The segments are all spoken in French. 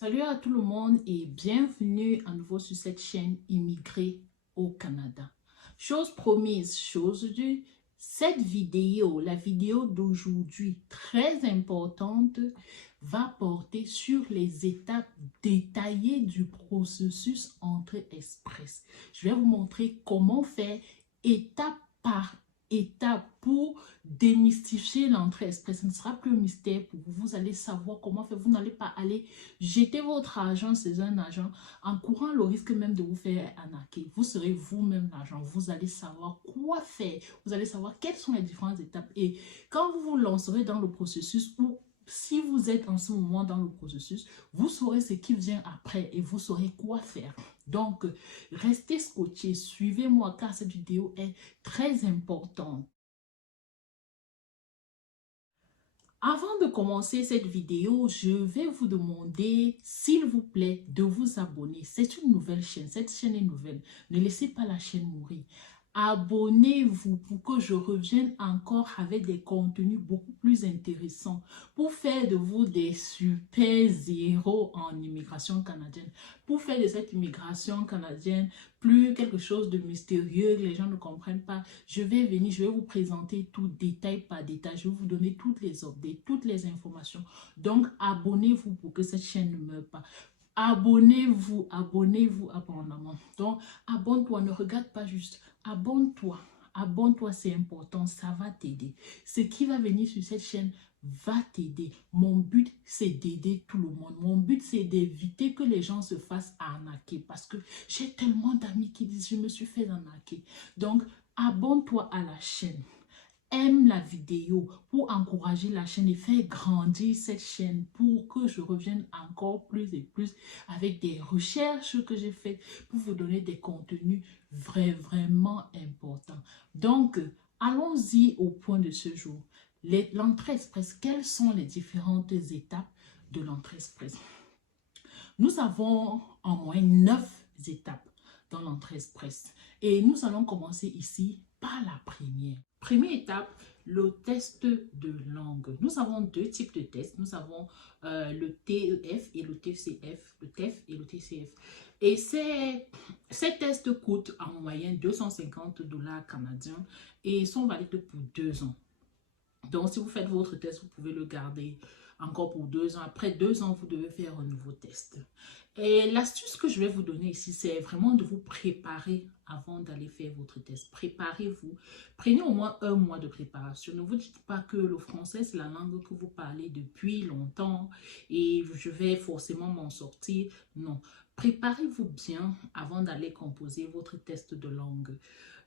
Salut à tout le monde et bienvenue à nouveau sur cette chaîne Immigré au Canada. Chose promise, chose due, cette vidéo, la vidéo d'aujourd'hui, très importante, va porter sur les étapes détaillées du processus Entrée Express. Je vais vous montrer comment faire étape par étape pour démystifier l'entrée express. Ce ne sera plus un mystère pour vous. Vous allez savoir comment faire. Vous n'allez pas aller jeter votre argent chez un agent en courant le risque même de vous faire arnaquer. Vous serez vous-même l'agent. Vous allez savoir quoi faire. Vous allez savoir quelles sont les différentes étapes. Et quand vous vous lancerez dans le processus ou si vous êtes en ce moment dans le processus, vous saurez ce qui vient après et vous saurez quoi faire. Donc, restez scotchés, suivez-moi car cette vidéo est très importante. Avant de commencer cette vidéo, je vais vous demander, s'il vous plaît, de vous abonner. C'est une nouvelle chaîne, cette chaîne est nouvelle. Ne laissez pas la chaîne mourir. Abonnez-vous pour que je revienne encore avec des contenus beaucoup plus intéressants pour faire de vous des super héros en immigration canadienne, pour faire de cette immigration canadienne plus quelque chose de mystérieux que les gens ne comprennent pas. Je vais venir, je vais vous présenter tout détail par détail, je vais vous donner toutes les updates, toutes les informations. Donc, abonnez-vous pour que cette chaîne ne meure pas. Abonnez-vous, abonnez-vous abondamment. Donc, abonne-toi, ne regarde pas juste. Abonne-toi. Abonne-toi, c'est important, ça va t'aider. Ce qui va venir sur cette chaîne va t'aider. Mon but, c'est d'aider tout le monde. Mon but, c'est d'éviter que les gens se fassent arnaquer parce que j'ai tellement d'amis qui disent « je me suis fait arnaquer ». Donc, abonne-toi à la chaîne. Aime la vidéo pour encourager la chaîne et faire grandir cette chaîne pour que je revienne encore plus et plus avec des recherches que j'ai faites pour vous donner des contenus vraiment importants. Donc, allons-y au point de ce jour. L'entrée express, quelles sont les différentes étapes de l'entrée express? Nous avons en moyenne 9 étapes dans l'entrée express et nous allons commencer ici par la première. Première étape, le test de langue. Nous avons deux types de tests. Nous avons le TEF et le TCF. Le TEF et le TCF. Et ces tests coûtent en moyenne 250 $ canadiens et sont valides pour 2 ans. Donc, si vous faites votre test, vous pouvez le garder encore pour 2 ans. Après 2 ans, vous devez faire un nouveau test. Et l'astuce que je vais vous donner ici, c'est vraiment de vous préparer avant d'aller faire votre test. Préparez-vous. Prenez au moins 1 mois de préparation. Ne vous dites pas que le français, c'est la langue que vous parlez depuis longtemps et je vais forcément m'en sortir. Non. Préparez-vous bien avant d'aller composer votre test de langue.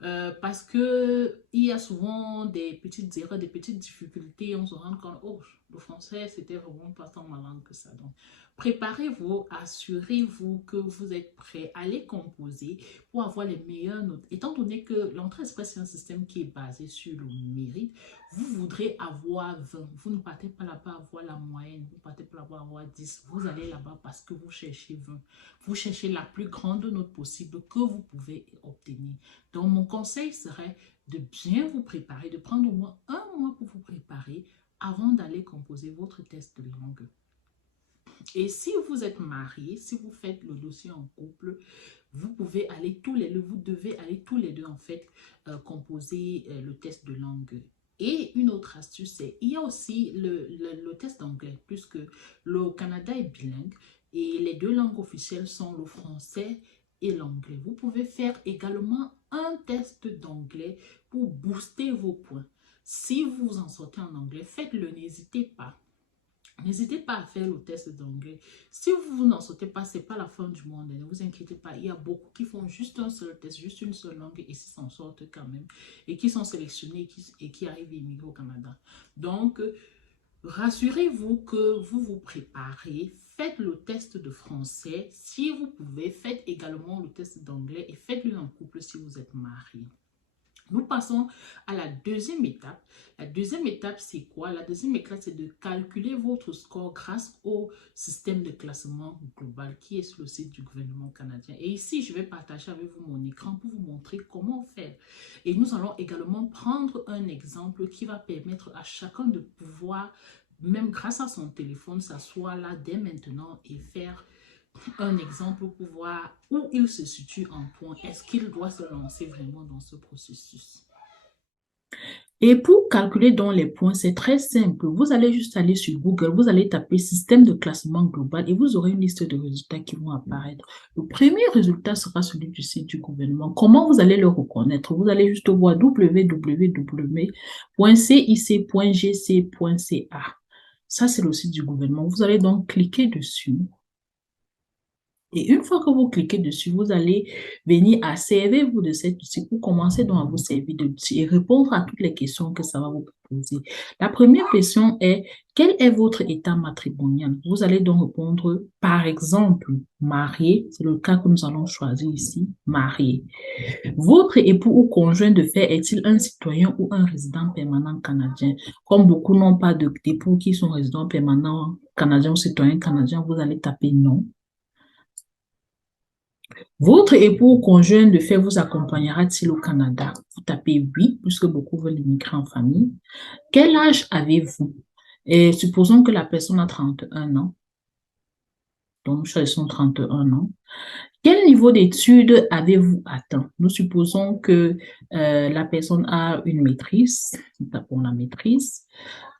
Parce qu'il y a souvent des petites erreurs, des petites difficultés. On se rend compte, oh, le français, c'était vraiment pas tant ma langue que ça. Donc, préparez-vous, assurez-vous que vous êtes prêt à les composer pour avoir les meilleures notes. Étant donné que l'entrée express, c'est un système qui est basé sur le mérite, vous voudrez avoir 20. Vous ne partez pas là-bas avoir la moyenne, vous ne partez pas là-bas avoir 10. Vous allez là-bas parce que vous cherchez 20. Vous cherchez la plus grande note possible que vous pouvez obtenir. Donc, mon conseil serait de bien vous préparer, de prendre au moins 1 mois pour vous préparer avant d'aller composer votre test de langue. Et si vous êtes marié, si vous faites le dossier en couple, vous pouvez aller tous les deux, vous devez aller tous les deux en fait composer le test de langue. Et une autre astuce, c'est il y a aussi le test d'anglais, puisque le Canada est bilingue et les 2 langues officielles sont le français et l'anglais. Vous pouvez faire également un test d'anglais pour booster vos points. Si vous vous en sortez en anglais, faites-le, n'hésitez pas. N'hésitez pas à faire le test d'anglais. Si vous n'en sautez pas, ce n'est pas la fin du monde. Ne vous inquiétez pas. Il y a beaucoup qui font juste un seul test, juste une seule langue et qui s'en sortent quand même. Et qui sont sélectionnés et qui arrivent à immigrer au Canada. Donc, rassurez-vous que vous vous préparez. Faites le test de français. Si vous pouvez, faites également le test d'anglais et faites-le en couple si vous êtes marié. Nous passons à la deuxième étape. La deuxième étape, c'est quoi? La deuxième étape, c'est de calculer votre score grâce au système de classement global qui est sur le site du gouvernement canadien. Et ici, je vais partager avec vous mon écran pour vous montrer comment faire. Et nous allons également prendre un exemple qui va permettre à chacun de pouvoir même grâce à son téléphone, s'asseoir là dès maintenant et faire un exemple pour voir où il se situe en point. Est-ce qu'il doit se lancer vraiment dans ce processus? Et pour calculer donc les points, c'est très simple. Vous allez juste aller sur Google, vous allez taper système de classement global et vous aurez une liste de résultats qui vont apparaître. Le premier résultat sera celui du site du gouvernement. Comment vous allez le reconnaître? Vous allez juste voir www.cic.gc.ca. Ça, c'est le site du gouvernement. Vous allez donc cliquer dessus. Et une fois que vous cliquez dessus, vous allez venir à servir-vous de cet outil ou commencer donc à vous servir de l'outil et répondre à toutes les questions que ça va vous poser. La première question est, quel est votre état matrimonial? Vous allez donc répondre, par exemple, marié, c'est le cas que nous allons choisir ici, marié. Votre époux ou conjoint de fait est-il un citoyen ou un résident permanent canadien? Comme beaucoup n'ont pas d'époux qui sont résidents permanents canadiens ou citoyens canadiens, vous allez taper non. Votre époux ou conjoint de fait vous accompagnera-t-il au Canada? Vous tapez oui, puisque beaucoup veulent immigrer en famille. Quel âge avez-vous? Et supposons que la personne a 31 ans. Donc, nous choisissons 31 ans. Quel niveau d'études avez-vous atteint? Nous supposons que la personne a une maîtrise. Nous tapons la maîtrise.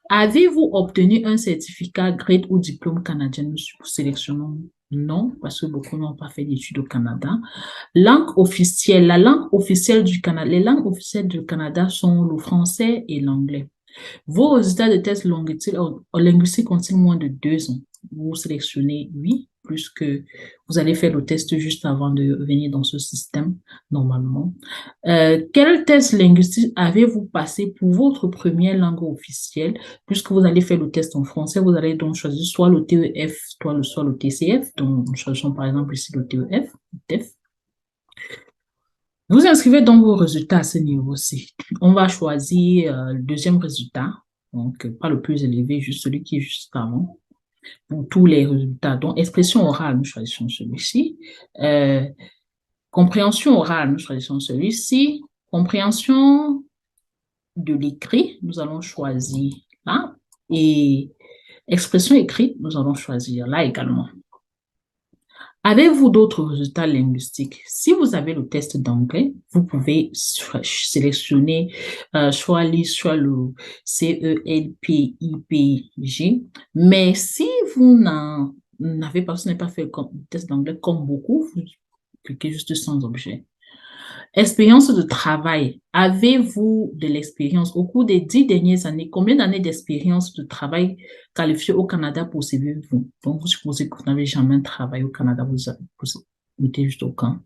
Avez-vous obtenu un certificat, grade ou diplôme canadien? Nous sélectionnons non, parce que beaucoup n'ont pas fait d'études au Canada. Langue officielle. La langue officielle du Canada. Les langues officielles du Canada sont le français et l'anglais. Vos résultats de test linguistique ont-ils moins de 2 ans? Vous sélectionnez oui, puisque vous allez faire le test juste avant de venir dans ce système, normalement. Quel test linguistique avez-vous passé pour votre première langue officielle? Puisque vous allez faire le test en français, vous allez donc choisir soit le TEF, soit le TCF. Donc, nous choisissons par exemple ici le TEF. Vous inscrivez donc vos résultats à ce niveau-ci. On va choisir le deuxième résultat, donc pas le plus élevé, juste celui qui est juste avant, pour tous les résultats. Donc, expression orale, nous choisissons celui-ci. Compréhension orale, nous choisissons celui-ci. Compréhension de l'écrit, nous allons choisir là. Et expression écrite, nous allons choisir là également. Avez-vous d'autres résultats linguistiques? Si vous avez le test d'anglais, vous pouvez sélectionner soit l'IS, soit le CELPIPG. Mais si vous n'avez pas, ce n'est pas fait le test d'anglais comme beaucoup, vous cliquez juste sans objet. Expérience de travail. Avez-vous de l'expérience au cours des 10 dernières années? Combien d'années d'expérience de travail qualifiée au Canada possédez-vous? Donc, vous supposez que vous n'avez jamais travaillé au Canada, vous mettez juste aucun.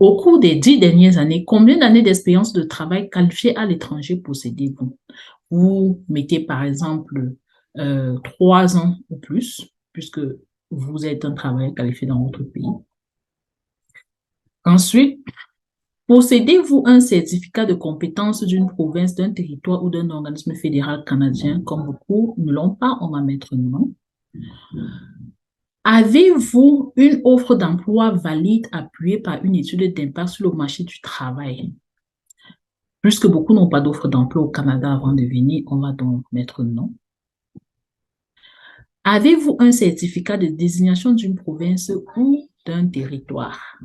Au cours des 10 dernières années, combien d'années d'expérience de travail qualifiée à l'étranger possédez-vous? Vous mettez par exemple 3 ans ou plus, puisque vous êtes un travailleur qualifié dans votre pays. Ensuite, possédez-vous un certificat de compétence d'une province, d'un territoire ou d'un organisme fédéral canadien? Comme beaucoup ne l'ont pas, on va mettre non. Avez-vous une offre d'emploi valide appuyée par une étude d'impact sur le marché du travail? Puisque beaucoup n'ont pas d'offre d'emploi au Canada avant de venir, on va donc mettre non. Avez-vous un certificat de désignation d'une province ou d'un territoire?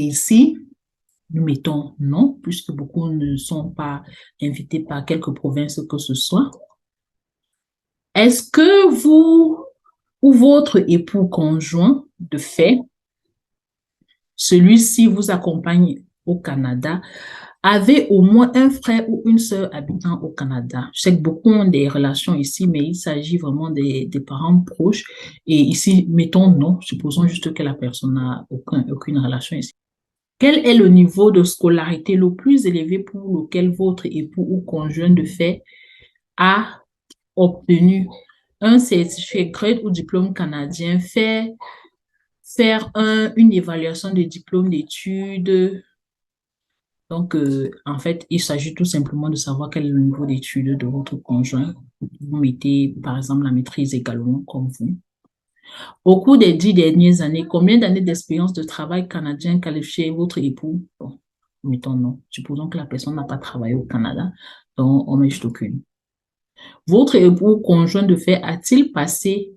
Et ici, nous mettons non, puisque beaucoup ne sont pas invités par quelques provinces que ce soit. Est-ce que vous ou votre époux conjoint de fait, celui-ci vous accompagne au Canada, avez au moins un frère ou une sœur habitant au Canada? Je sais que beaucoup ont des relations ici, mais il s'agit vraiment des parents proches. Et ici, mettons non, supposons juste que la personne n'a aucune relation ici. Quel est le niveau de scolarité le plus élevé pour lequel votre époux ou conjoint de fait a obtenu un certificat, grade ou diplôme canadien, faire une évaluation de diplôme d'études? Donc, en fait, il s'agit tout simplement de savoir quel est le niveau d'études de votre conjoint. Vous mettez, par exemple, la maîtrise également, comme vous. Au cours des 10 dernières années, combien d'années d'expérience de travail canadien qualifié votre époux? Bon, mettons non. Supposons que la personne n'a pas travaillé au Canada, donc on met juste aucune. Votre époux conjoint de fait a-t-il passé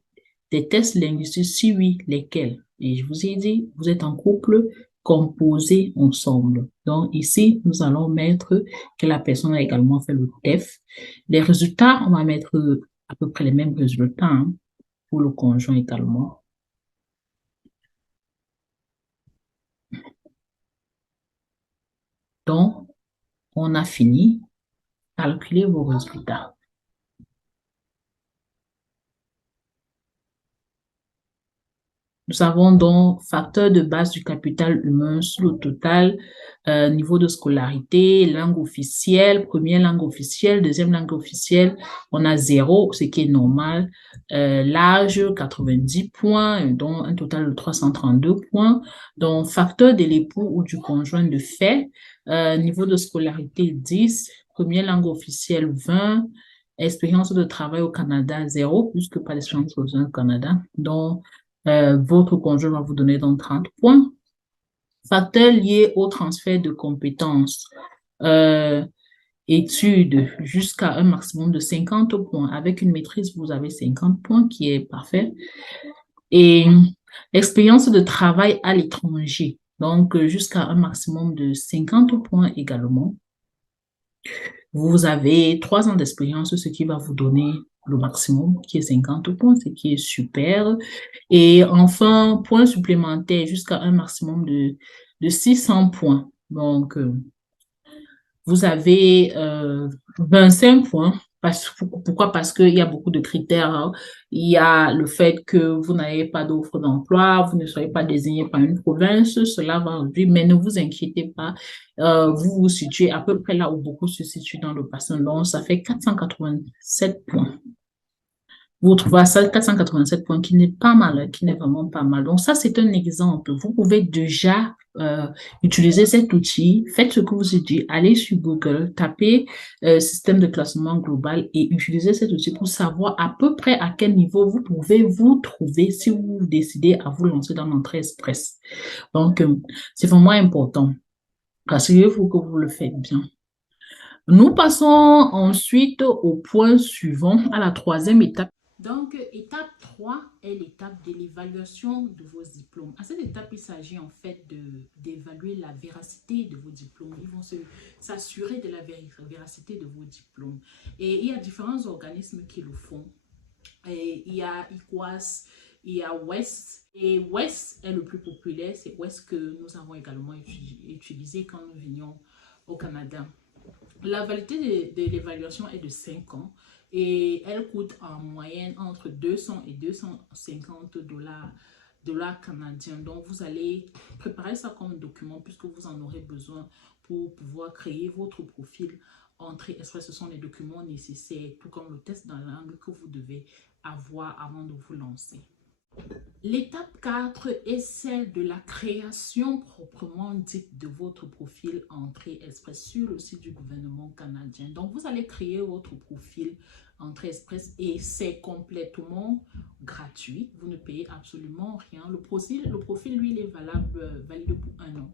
des tests linguistiques? Si oui, lesquels? Et je vous ai dit, vous êtes en couple composé ensemble. Donc ici, nous allons mettre que la personne a également fait le TEF. Les résultats, on va mettre à peu près les mêmes résultats hein, pour le conjoint également. Donc, on a fini. Calculez vos résultats. Nous avons donc facteur de base du capital humain sur le total, niveau de scolarité, langue officielle, première langue officielle, deuxième langue officielle, on a 0, ce qui est normal. L'âge, 90 points, donc un total de 332 points. Donc, facteur de l'époux ou du conjoint de fait, niveau de scolarité 10, première langue officielle 20, expérience de travail au Canada 0, puisque pas d'expérience au Canada. Donc, votre conjoint va vous donner donc 30 points. Facteurs liés au transfert de compétences. Euh, Études jusqu'à un maximum de 50 points. Avec une maîtrise, vous avez 50 points qui est parfait. Et expérience de travail à l'étranger. Donc, jusqu'à un maximum de 50 points également. Vous avez 3 ans d'expérience, ce qui va vous donner le maximum, qui est 50 points, ce qui est super. Et enfin, point supplémentaire jusqu'à un maximum de 600 points. Donc, vous avez 25 points. Pourquoi? Parce qu'il y a beaucoup de critères, hein. Il y a le fait que vous n'avez pas d'offre d'emploi, vous ne soyez pas désigné par une province, cela va réduire, mais ne vous inquiétez pas, vous vous situez à peu près là où beaucoup se situent dans le bassin. Donc, ça fait 487 points. Vous trouvez ça 487 points, qui n'est pas mal, qui n'est vraiment pas mal. Donc ça, c'est un exemple. Vous pouvez déjà utiliser cet outil. Faites ce que vous dites. Allez sur Google, tapez système de classement global et utilisez cet outil pour savoir à peu près à quel niveau vous pouvez vous trouver si vous décidez à vous lancer dans l'entrée express. Donc, c'est vraiment important. Assurez-vous que vous le faites bien. Nous passons ensuite au point suivant, à la troisième étape. Donc, étape 3 est l'étape de l'évaluation de vos diplômes. À cette étape, il s'agit en fait d'évaluer la véracité de vos diplômes. Ils vont s'assurer de la véracité de vos diplômes. Et il y a différents organismes qui le font. Et il y a IQUAS, il y a WES. Et WES est le plus populaire. C'est WES que nous avons également utilisé quand nous venions au Canada. La validité de l'évaluation est de 5 ans et elle coûte en moyenne entre 200 et 250 dollars canadiens. Donc, vous allez préparer ça comme document puisque vous en aurez besoin pour pouvoir créer votre profil Entrée Express. Ce sont les documents nécessaires, tout comme le test dans la langue que vous devez avoir avant de vous lancer. L'étape 4 est celle de la création proprement dite de votre profil Entrée Express sur le site du gouvernement canadien. Donc, vous allez créer votre profil Entrée Express et c'est complètement gratuit. Vous ne payez absolument rien. Le profil lui, il est valide pour 1 an.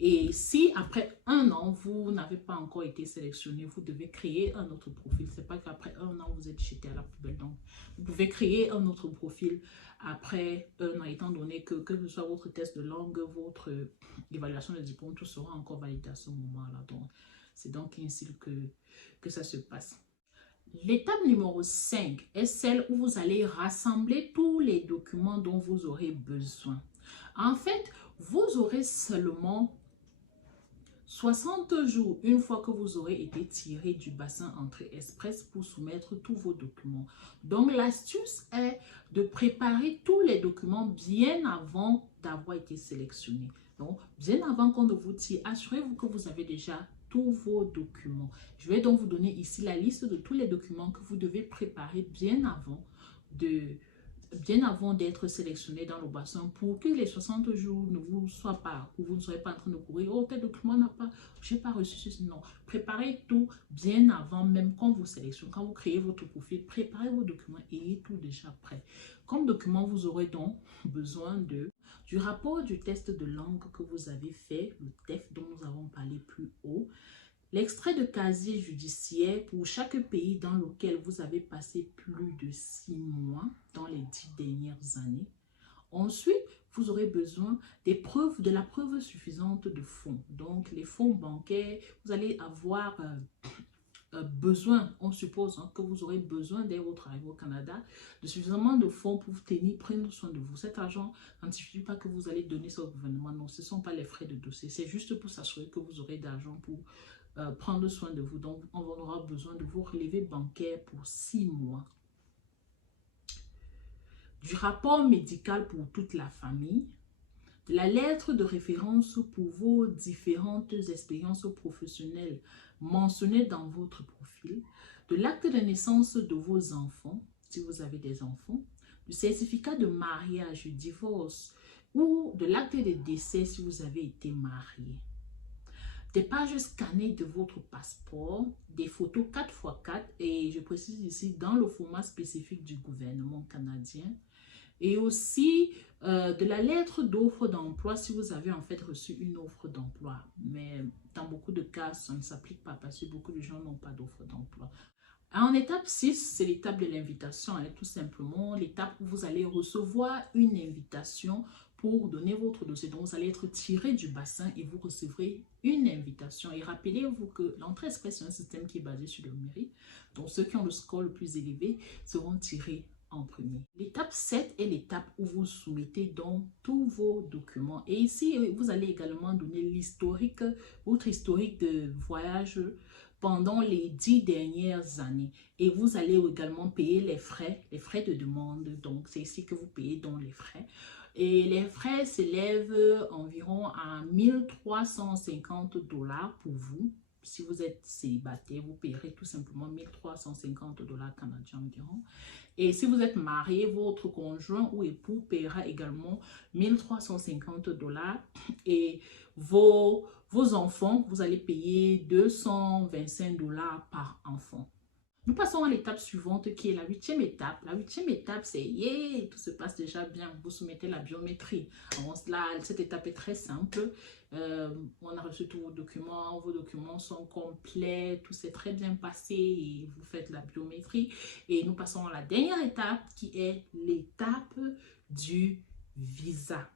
Et si après 1 an, vous n'avez pas encore été sélectionné, vous devez créer un autre profil. C'est pas qu'après 1 an, vous êtes jeté à la poubelle. Donc, vous pouvez créer un autre profil après 1 an, étant donné que ce soit votre test de langue, votre évaluation de diplôme, tout sera encore validé à ce moment-là. Donc, c'est donc ainsi que ça se passe. L'étape numéro 5 est celle où vous allez rassembler tous les documents dont vous aurez besoin. En fait, vous aurez seulement 60 jours, une fois que vous aurez été tiré du bassin Entrée Express pour soumettre tous vos documents. Donc, l'astuce est de préparer tous les documents bien avant d'avoir été sélectionné. Donc, bien avant qu'on ne vous tire, assurez-vous que vous avez déjà tous vos documents. Je vais donc vous donner ici la liste de tous les documents que vous devez préparer bien avant d'être sélectionné dans le bassin pour que les 60 jours ne vous soient pas, que vous ne soyez pas en train de courir, oh, tel document n'a pas, j'ai pas reçu ceci. Non, préparez tout bien avant, même quand vous sélectionnez, quand vous créez votre profil, préparez vos documents et ayez tout déjà prêt. Comme document, vous aurez donc besoin du rapport du test de langue que vous avez fait, le TEF dont nous avons parlé plus haut, L'extrait de casier judiciaire pour chaque pays dans lequel vous avez passé plus de 6 mois dans les 10 dernières années. Ensuite, vous aurez besoin des preuves, de la preuve suffisante de fonds. Donc, les fonds bancaires, vous allez avoir besoin, on suppose que vous aurez besoin dès votre arrivée au Canada, de suffisamment de fonds pour prendre soin de vous. Cet argent ne signifie pas que vous allez donner ça au gouvernement. Non, ce ne sont pas les frais de dossier. C'est juste pour s'assurer que vous aurez d'argent pour prendre soin de vous. Donc, on aura besoin de vos relevés bancaires pour 6 mois. Du rapport médical pour toute la famille, de la lettre de référence pour vos différentes expériences professionnelles mentionnées dans votre profil, de l'acte de naissance de vos enfants, si vous avez des enfants, du certificat de mariage, du divorce ou de l'acte de décès si vous avez été marié. Des pages scannées de votre passeport, des photos 4x4 et je précise ici dans le format spécifique du gouvernement canadien, et aussi de la lettre d'offre d'emploi si vous avez en fait reçu une offre d'emploi. Mais dans beaucoup de cas, ça ne s'applique pas parce que beaucoup de gens n'ont pas d'offre d'emploi. En étape 6, c'est l'étape de l'invitation, tout simplement l'étape où vous allez recevoir une invitation pour donner votre dossier. Donc, vous allez être tiré du bassin et vous recevrez une invitation. Et rappelez-vous que l'entrée express, c'est un système qui est basé sur le mérite. Donc, ceux qui ont le score le plus élevé seront tirés en premier. L'étape 7 est l'étape où vous soumettez donc tous vos documents. Et ici, vous allez également donner l'historique, votre historique de voyage pendant les 10 dernières années. Et vous allez également payer les frais de demande. Donc, c'est ici que vous payez donc les frais. Et les frais s'élèvent environ à 1350 $ pour vous. Si vous êtes célibataire, vous payerez tout simplement 1350 $ canadiens environ. Et si vous êtes marié, votre conjoint ou époux paiera également 1350 $. Et vos enfants, vous allez payer 225 $ par enfant. Nous passons à l'étape suivante qui est la 8e étape. La 8e étape, c'est yeah, tout se passe déjà bien. Vous soumettez la biométrie. Alors, là, cette étape est très simple. On a reçu tous vos documents sont complets, tout s'est très bien passé et vous faites la biométrie. Et nous passons à la dernière étape qui est l'étape du visa.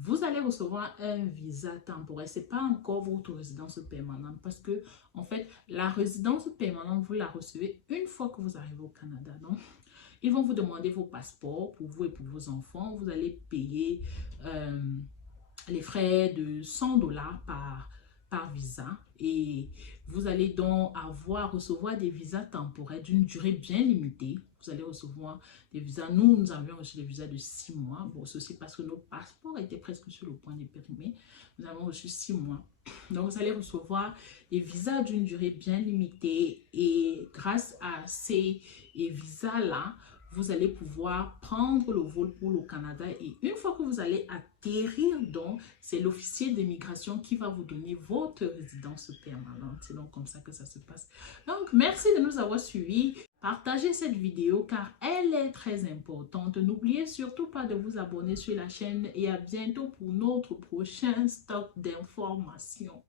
Vous allez recevoir un visa temporaire. Ce n'est pas encore votre résidence permanente parce que, en fait, la résidence permanente, vous la recevez une fois que vous arrivez au Canada. Donc, ils vont vous demander vos passeports pour vous et pour vos enfants. Vous allez payer les frais de 100 $ par visa et vous allez donc recevoir des visas temporaires d'une durée bien limitée. Vous allez recevoir des visas. Nous avions reçu des visas de 6 mois. Bon, ceci parce que nos passeports étaient presque sur le point de périmer. Nous avons reçu 6 mois. Donc, vous allez recevoir des visas d'une durée bien limitée et grâce à ces visas-là, vous allez pouvoir prendre le vol pour le Canada et une fois que vous allez atterrir, donc, c'est l'officier d'immigration qui va vous donner votre résidence permanente. C'est donc comme ça que ça se passe. Donc, merci de nous avoir suivis. Partagez cette vidéo car elle est très importante. N'oubliez surtout pas de vous abonner sur la chaîne et à bientôt pour notre prochain stock d'informations.